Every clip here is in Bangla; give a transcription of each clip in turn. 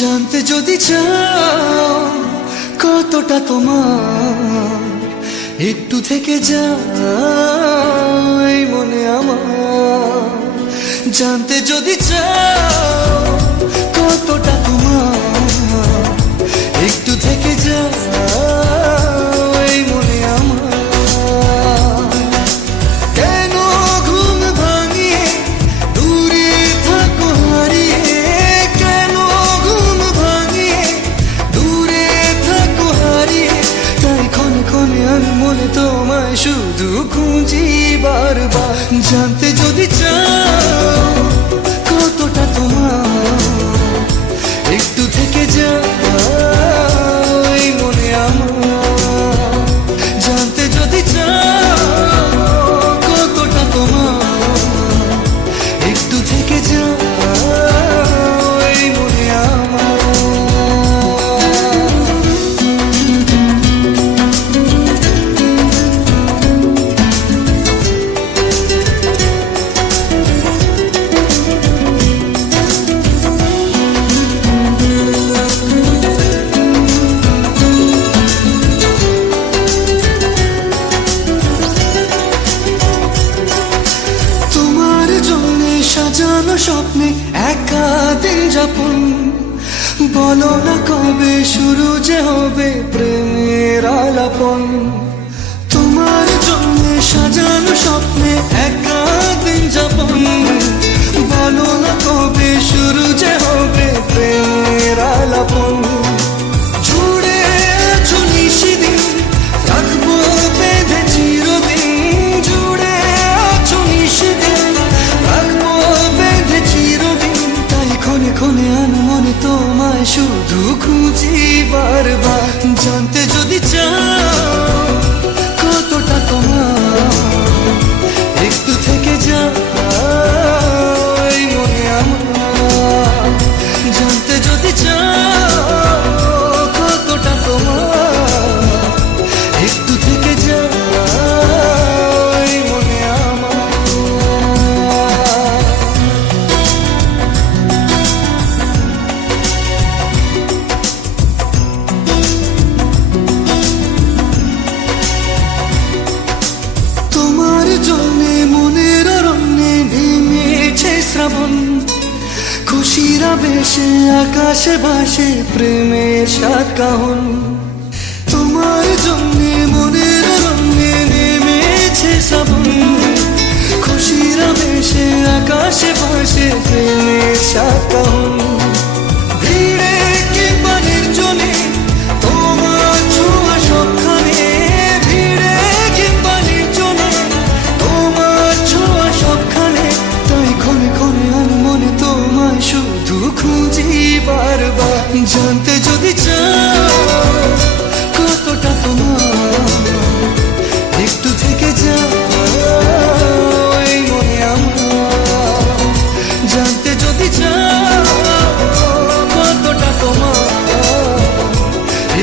জানতে যদি চাও কতটা তোমার, একটু থেকে যাই মনে আমার। জানতে যদি চাও কতটা তোমার, একটু থেকে যাই মনে আমার। কেন ঘুম ভাঙিয়ে দূরে থাকো হারিয়ে, কেন ঘুম ভাঙিয়ে দূরে থাকো হারিয়ে, তাই ক্ষণে ক্ষণে আমি মনে তোমায় শুধু খুঁজি বারবার। জানতে যদি চাও কতটা তোমার, একটু থেকে যাই মনে আমার। জানতে যদি চাও কতটা তোমার, একটু থেকে যাই মনে আমার। সাজানো স্বপ্নে একা দিন যাপন, বলো না কবে শুরু যে হবে প্রেমের আলাপন। তোমার জন্য সাজানো স্বপ্নে একা দিন যাপন, বলো না কবে শুরু যে হবে প্রেমের আলাপন। জুড়ে আছো নিশিদিন, রাখবো বেঁধে চিরদিন। জুড়ে আছো নিশিদিন, রাখবো বেঁধে চিরদিন। তাই ক্ষণে ক্ষণে আমি মনে তোমায় শুধু খুঁজি বারবার। জানতে যদি চাও কতটা তোমার, একটু থেকে যাই মনে আমার। জানতে যদি চাও কতটা তোমার, একটু থেকে যাই মনে আমার। তোমার জন্যে মনের অরণ্যে নেমেছে শ্রাবণ, খুশির আবেশে আকাশে ভাসে প্রেমের সাত কাহন। তোমার জন্যে মনের অরণ্যে নেমেছে শ্রাবণ, খুশির আবেশে আকাশে ভাসে প্রেমের সাত কাহন। ভিড়ে কিংবা নির্জনে তোমার ছোঁয়া সবখানে, ভিড়ে কিংবা নির্জনে তোমার ছোঁয়া সবখানে। তাই ক্ষণে ক্ষণে আমি মনে তোমায় শুধু খুঁজি বারবার। জানতে যদি চাও কতটা তোমার, একটু থেকে যাই মনে আমার। জানতে যদি চাও কতটা তোমার,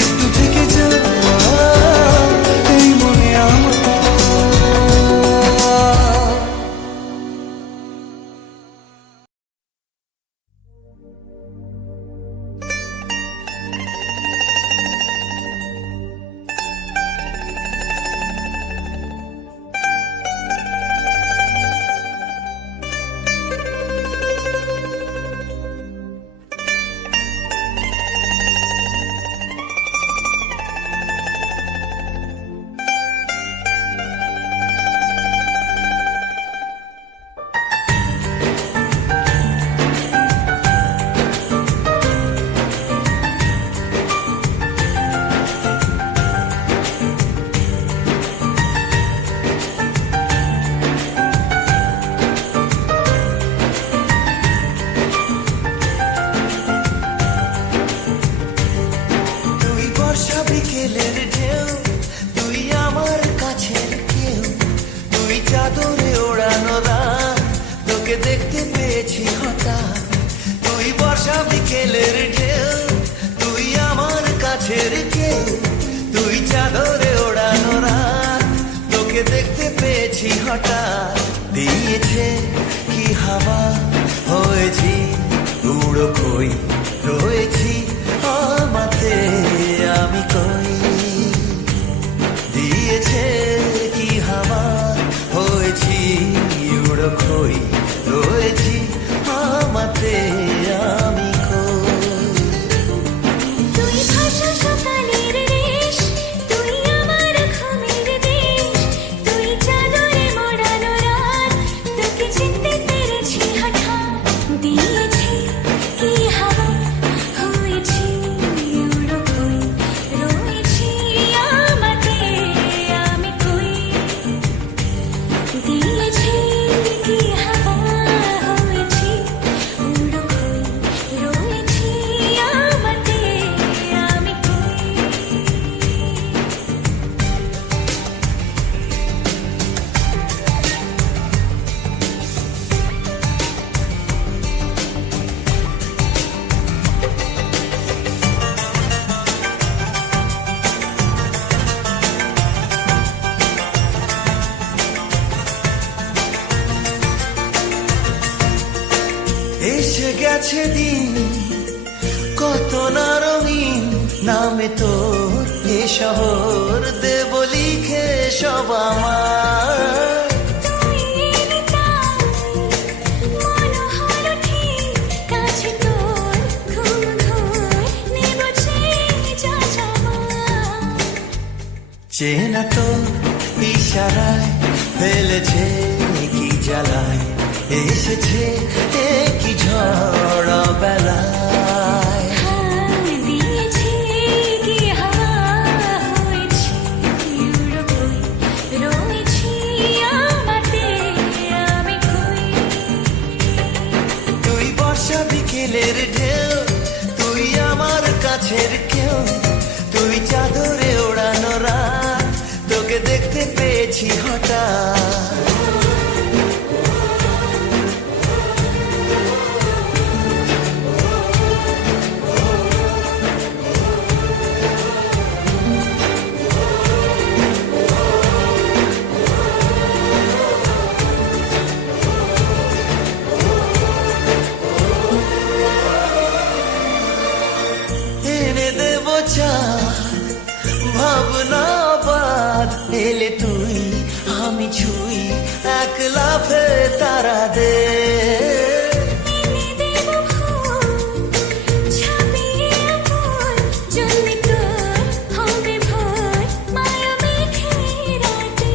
একটু থেকে যাই মনে আমার। দেখতে পেয়েছি হঠাৎ, তুই বর্ষা বিকেলের ঢেউ, তুই আমার কাছের কেউ, তুই চাদরে ওড়ানো রাত, তোকে দেখতে পেয়েছি হঠাৎ। দিয়েছে কি হাওয়া, হয়েছি উড়ো খই, রয়েছি কই রয়েছি আমাতে আমি তুই ভাষা সকালের রেশ, তুই আমার ঘুমের দেশ, তুই চাদরে মোড়ানো রাত, তোকে চিনতে পেরেছি হঠাৎ। দিয়েছি কি হাওয়া, হয়েছি উড়ো কই, রয়েছি আমাতে আমি কই। দিয়েছি কি হাওয়া, হয়েছি উড়ো কই, রয়েছি আমাতে আমি কই। এসে গেছে দিন কত না রঙিন, নামে তোর এ শহর দেব লিখে সব আমার। তুই এলি তাই মনোহর ঠিক, কাছে তোর ঘুম ঘোর নেব যা চাওয়া। চেনা তো ইশারায় ফেলেছে কি জ্বালায়, এসেছে কি ঝড় বেলায়। দিয়েছি কি হাওয়া, হয়েছি উড়ো কই, রয়েছি আমাতে আমি কই। তুই বর্ষা বিকেলের ঢেউ, তুই আমার কাছের কেউ, তুই চাদরে ওড়ানো রাত, তোকে দেখতে পেয়েছি হঠাৎ। এনে দেব চাঁদ ভাবনা বাদ, এলে তুই আমি ছুই এক লাফে তারা দে। এনে দেব ফুল, ছাপিয়ে ফুল, জন্মে তোর হবে ভোর, মায়া মেঘে রাতে।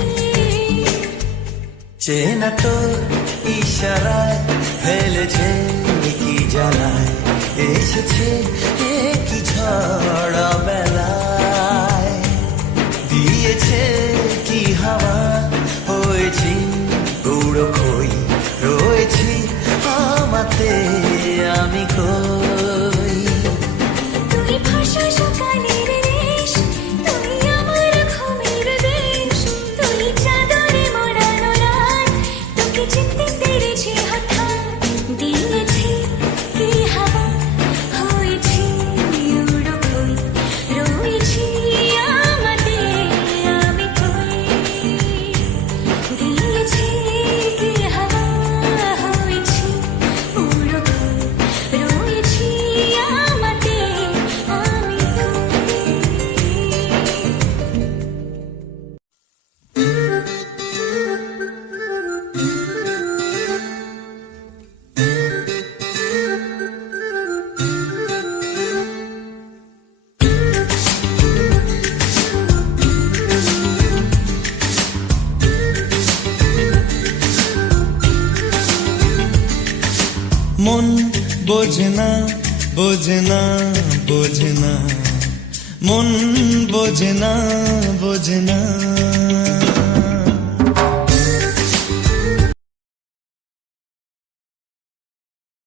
চেনা তো ইশারায় ফেলেছে কি জ্বালায়, এসেছে কি ঝড় বেলায়। দিয়েছে কি হাওয়া, হয়েছি উড়ো কই, রয়েছি আমাতে আমি কই। তুই ভাষা সকালের রেশ, তুই আমার ঘুমের দেশ, তুই চাদরে মোড়ানো রাত, তোকে চিনতে পেরেছি হঠাৎ। দিয়েছি কি হাওয়া, হয়েছি উড়ো কই, রয়েছি আমাতে আমি কই। দিয়েছি কি হাওয়া, হয়েছি উড়ো কই, রয়েছি আমাতে আমি কই। মন বোঝে না বোঝে না বোঝে না, মন বোঝে না বোঝে না।